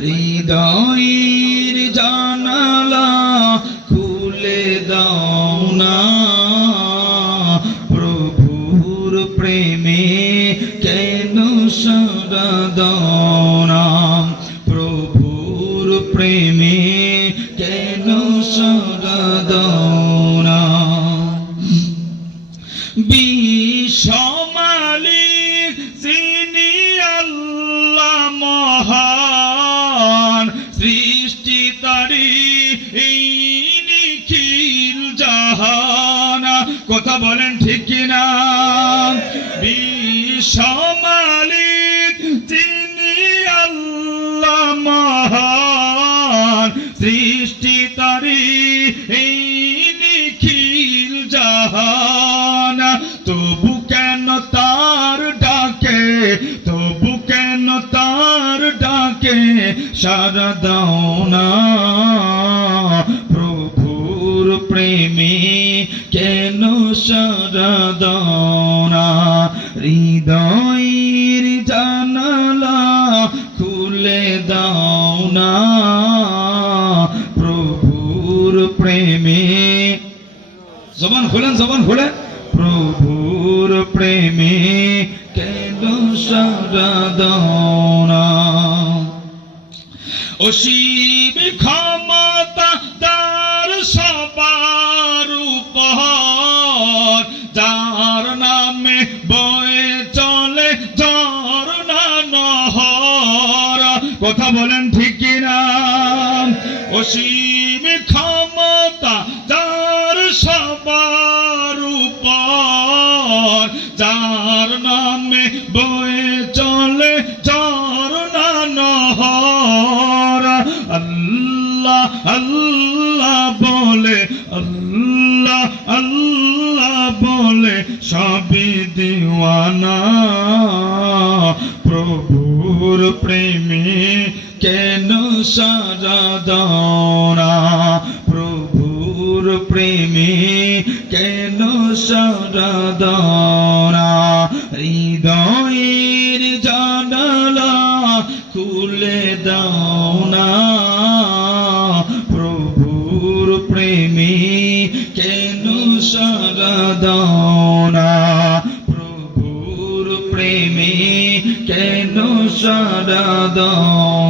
হৃদয়ের জানালা খুলে দাও না, প্রভুর প্রেমে কেন সাড়া দাও না, প্রভুর প্রেমে কেন সাড়া দাও না। বিশ্বমালিক যিনি আল্লাহ মহান, সৃষ্টি তারি এই নিখিল জাহান। কথা বলেন ঠিক কিনা? বিশ্বমালিক যিনি আল্লাহ মহান, সৃষ্টি তারি এই নিখিল জাহান। তবু কেন তার ডাকে, তবু কেন তার ডাকে সাড়া দাও না, প্রভুর প্রেমে কেন সাড়া দাও না। হৃদয়ের জানালা খুলে দাও না, প্রভুর প্রেমে। জবান খোলেন, জবান খোলেন। প্রভুর প্রেমে কেন সাড়া দাও না। অসীম ক্ষমতা তার সবার উপর, যার নামে বয়ে চলে ঝরনা নহর। কথা বলেন ঠিক কিনা? অসীম ক্ষমতা যার সবার উপর, যার নামে বয়ে চলে ঝরনা নহর। আল্লাহ আল্লাহ বলে, আল্লাহ আল্লাহ বলে সবই দিওয়ানা, প্রভুর প্রেমে কেন সাড়া দাও না, প্রভুর প্রেমে কেন সাড়া দাও না। হৃদয়ের জানালা খুলে দাও না, প্রভুর প্রেমে কেন সাড়া দাও না, প্রভুর প্রেমে কেন সাড়া দাও